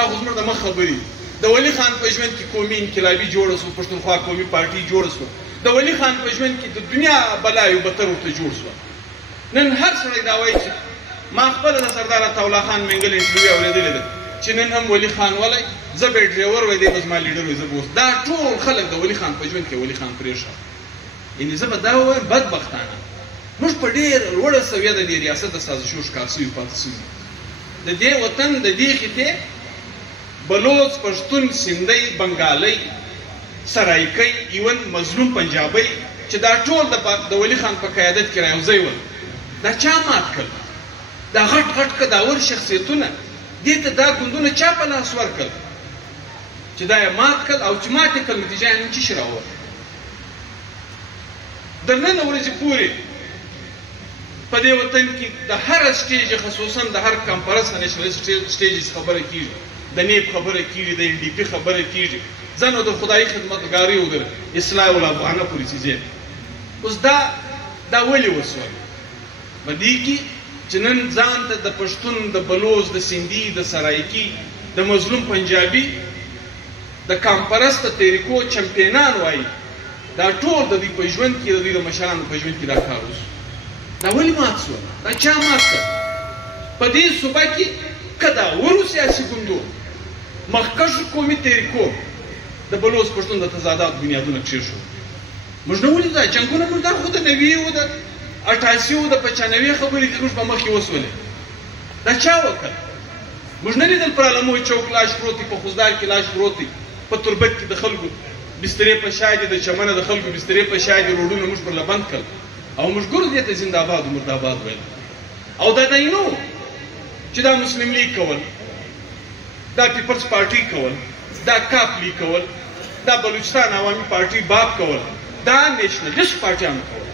دا خو زموږ د مخ خبرې د ولي خان په ژوند کې قومي انقلابي جوړه سوه پښتونخوا قومي پارټي جوړه سوه د ولي خان په ژوند کې د دنیا بلایو بتر ورته جوړ سوه نن هر سړی دا وایي چې ما خپله د سردار عطاالله خان منګل انټرویو اورېدلې ده چې نن هم ولي خان ولی زه به یې ډریور وی دی به زما لیډر وی زه به اوس دا ټول خلک د ولي خان په ژوند کې ولي خان پرېښه یعنې زه به دا ووایم بدبختانه موږ په ډېر لوړه سویه د دې ریاست د سازشو ښکار سوي پاتې سوي د دې وطن د دې خطې بلوچ پښتون سندی بنګالی سرایکی ایون مظلوم پنجابی چې دا ټول د ولي خان په قیادت کې رایوځای ول دا چا مات کړل دا غټ غټ کداور شخصیتونه دې ته دا ګوندونه چا په لاس ورکړل چې دا یې مات کړل او چې مات یې کړل نتیجه یې نن څه شي راووت تر ننه ورځې پورې په دې وطن کې د هر سټیج خصوصا د هر کنفرنس نېشنلست سټیجز خبره کېږي د نیب خبره کېږي د NDP خبره کېږي ځنو د خدایي خدمتګاري او د اصلاح الافغانه پورې څیزې اوس دا ولې وسول په دې کې چې نن ځان ته د پښتون د بلوچ د سندي د سرایکي د مظلوم پنجابي د کامپرست طریقو چمپیانان وایي دا ټول د دوی په ژوند کې د دوی د مشرانو په ژوند کې دا کار وشو دا ولې مات شول دا چا مات کړ په دې صوبه کې کداورو سیاسي ګوندو مخکښو قومي طریقو د بلوچ پښتون د تضادات بنیادونه کېښودل موږ نه ولیدل دا جنګونه موږ دا خو د 90 او د 88 او د 95 خبرې دي موږ په مخ کې وسولې دا چا وکړ موږ نه لیدل پر علموي چوک لاش پروت دی په خوزدار کې لاش پروت دی په تربت کې د خلکو بسترې په شا دي د چمنه د خلکو بسترې په شا دي روډونه موږ پر لبند کړل او موږ ګورو دې ته زنده‌باد او مرده‌باد ویل او دا دینو چې دا مسلم لیگ کول دا پیپلز پارټي کول دا کاپ لیگ کول دا بلوچستان عوامي پارټي باب کول دا نېشنلست پارټیانو کول